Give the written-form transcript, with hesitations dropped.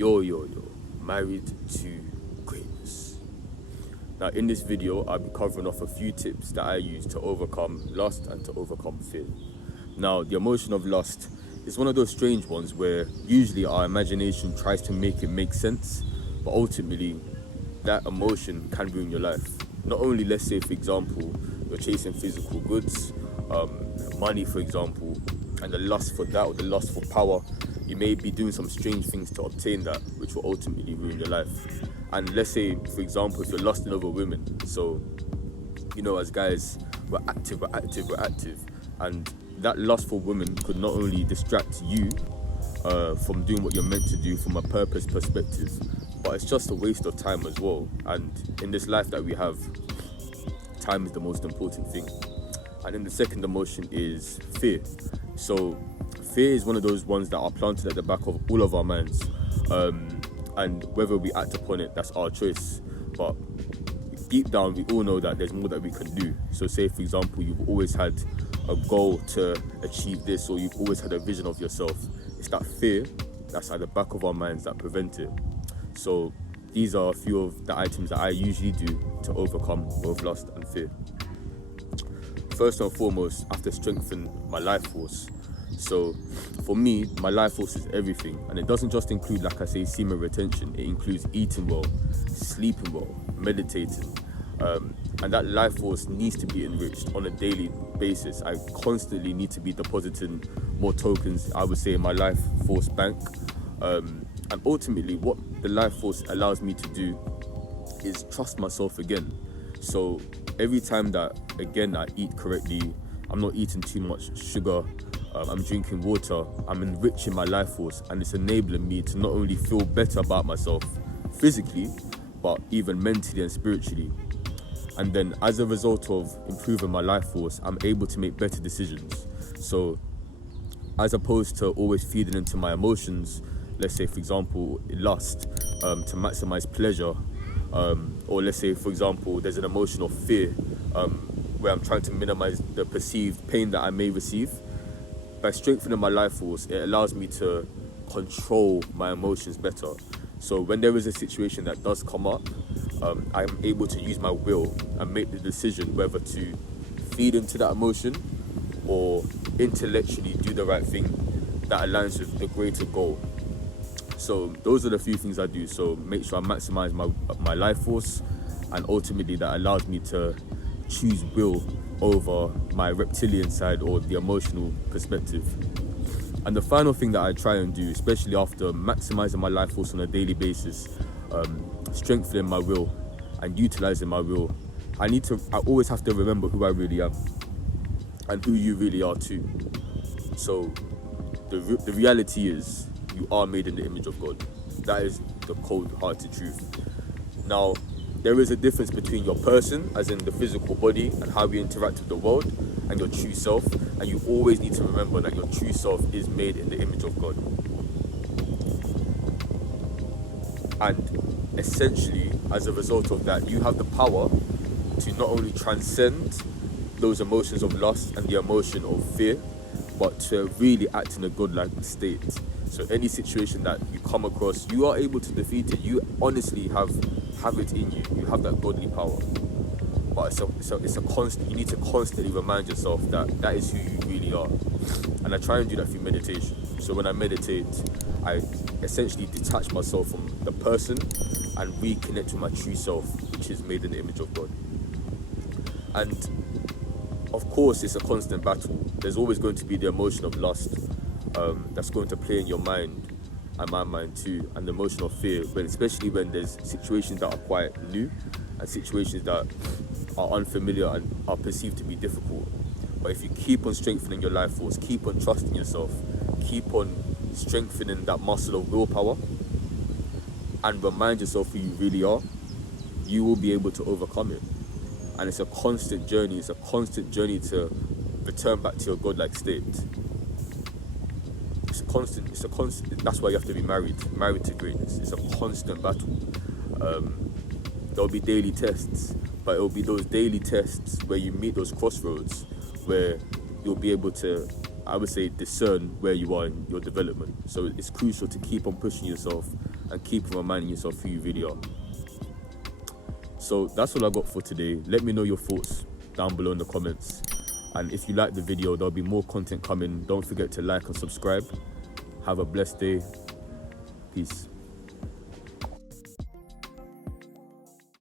Yo, married to greatness. Now in this video, I'll be covering off a few tips that I use to overcome lust and to overcome fear. Now, the emotion of lust is one of those strange ones where usually our imagination tries to make it make sense, but ultimately that emotion can ruin your life. Not only, let's say for example, you're chasing physical goods, money for example, and the lust for that or the lust for power, you may be doing some strange things to obtain that, which will ultimately ruin your life. And let's say, for example, if you're lusting over women, so, you know, as guys, we're active, and that lust for women could not only distract you from doing what you're meant to do from a purpose perspective, but it's just a waste of time as well. And in this life that we have, time is the most important thing. And then the second emotion is fear. So fear is one of those ones that are planted at the back of all of our minds, and whether we act upon it, that's our choice. But deep down, we all know that there's more that we can do. So say for example, you've always had a goal to achieve this, or you've always had a vision of yourself. It's that fear that's at the back of our minds that prevent it. So these are a few of the items that I usually do to overcome both lust and fear. First and foremost, I have to strengthen my life force. So for me, my life force is everything, and it doesn't just include, like I say, semen retention. It includes eating well, sleeping well, meditating, and that life force needs to be enriched on a daily basis. I constantly need to be depositing more tokens, I would say, in my life force bank, and ultimately what the life force allows me to do is trust myself again. So every time that, again, I eat correctly, I'm not eating too much sugar, I'm drinking water, I'm enriching my life force, and it's enabling me to not only feel better about myself physically, but even mentally and spiritually. And then as a result of improving my life force, I'm able to make better decisions. So as opposed to always feeding into my emotions, let's say for example lust, to maximize pleasure, or let's say for example there's an emotion of fear, where I'm trying to minimize the perceived pain that I may receive. By strengthening my life force, it allows me to control my emotions better. So when there is a situation that does come up, I'm able to use my will and make the decision whether to feed into that emotion or intellectually do the right thing that aligns with the greater goal. So those are the few things I do. So make sure I maximize my life force, and ultimately that allows me to choose will over my reptilian side or the emotional perspective. And the final thing that I try and do, especially after maximizing my life force on a daily basis, strengthening my will and utilizing my will, I always have to remember who I really am and who you really are too. So the reality is, you are made in the image of God. That is the cold-hearted truth. Now, there is a difference between your person, as in the physical body and how we interact with the world, and your true self. And you always need to remember that your true self is made in the image of God. And essentially, as a result of that, you have the power to not only transcend those emotions of lust and the emotion of fear, but to really act in a godlike state. So any situation that you come across, you are able to defeat it. You honestly have it in you. You have that godly power. But it's a constant. You need to constantly remind yourself that that is who you really are. And I try and do that through meditation. So when I meditate, I essentially detach myself from the person and reconnect with my true self, which is made in the image of God. And of course, it's a constant battle. There's always going to be the emotion of lust that's going to play in your mind and my mind too, and the emotion of fear, but especially when there's situations that are quite new and situations that are unfamiliar and are perceived to be difficult. But if you keep on strengthening your life force, keep on trusting yourself, keep on strengthening that muscle of willpower, and remind yourself who you really are, you will be able to overcome it. And it's a constant journey. It's a constant journey to return back to your godlike state. It's a constant. That's why you have to be married to greatness. It's a constant battle. There'll be daily tests, but it'll be those daily tests where you meet those crossroads where you'll be able to, I would say, discern where you are in your development. So it's crucial to keep on pushing yourself and keep reminding yourself who you really are. So that's all I got for today. Let me know your thoughts down below in the comments. And if you like the video, there'll be more content coming. Don't forget to like and subscribe. Have a blessed day. Peace.